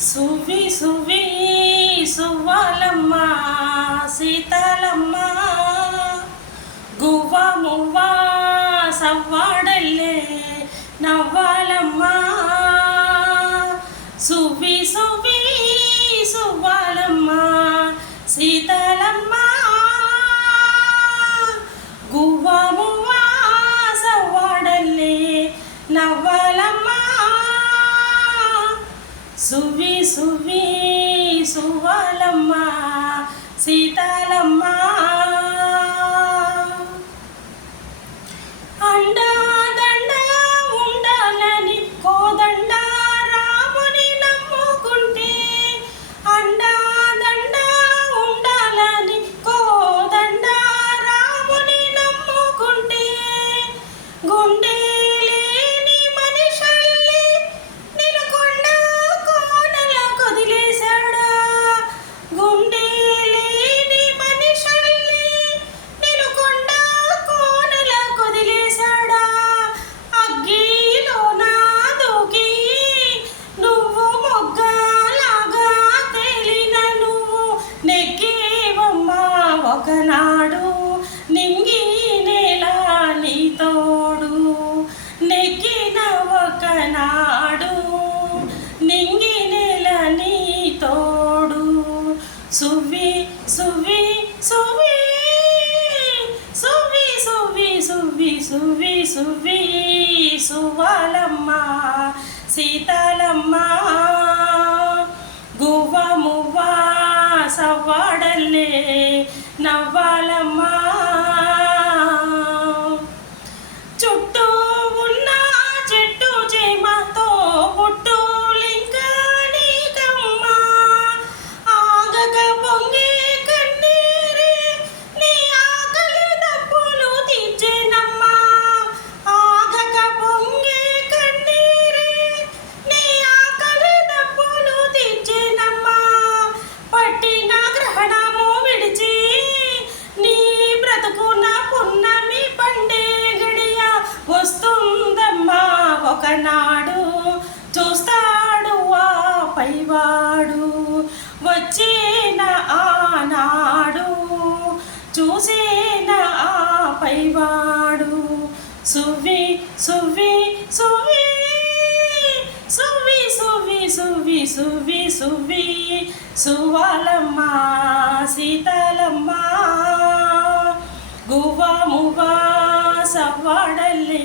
సువి సువి సువ్వాలమ్మ సీతాలమ్మ గువ్వ మువ్వ సవ్వాడల్లే నవ్వాలమ్మ సువి సువి సువ్వాలమ్మ సీతాలమ్మ గువ్వ మువ్వ సవ్వాడల్లే నవ్వాలమ్మ సువి సువి సువ్వాలమ్మ సీతాలమ్మ అండా దండ ఉండాలని కోదండ రాముని నమ్ముకుంటే అండా దండ ఉండాలని కోదండ రాముని నమ్ముకుంటే గుండె లేని మనిషల్ని నిలకొండ కోనల కొదిలేశాడా గుండె లేని మనిషల్ని నిలకొండ కోనల కొదిలేశాడా అగ్గిలో నా దూకి నువ్వు మొగ్గలాగా తేలిన నువ్వు నెగ్గేవమ్మా ఒకనాడు నింగి నేల నీ తోడు నెగ్గిన ఒకనాడు నింగి నేల నీ తోడు సువి సువి సువి సువి సువి సువి సువి సువి సువ్వాలమ్మ సీతాలమ్మ గువ్వ మువ్వ సవ్వాడల్లే నవ్వాలమ్మ చుట్టూ ఉన్న చెట్టు చేమతో పుట్టు లింగానికమ్మ ఆగక పొంగే కన్నీరే నీ ఆకలి దప్పులు తీర్చేనమ్మ ఆగక పొంగే కన్నీరే నీ ఆకలి దప్పులు తీర్చేనమ్మ పట్టిన గ్రహణము విడిచి నీ బ్రతుకున పున్నమి పండే గడియ వస్తుందమ్మా ఒకనాడు చూస్తాడు ఆ పైవాడు వచ్చేన ఆనాడు చూసేన ఆ పైవాడు సువి సువి సువి సువి సువి సువి సువి సువి సువ్వాలమ్మ సీతాలమ్మ గువ్వ మువ్వ సవ్వాడల్లే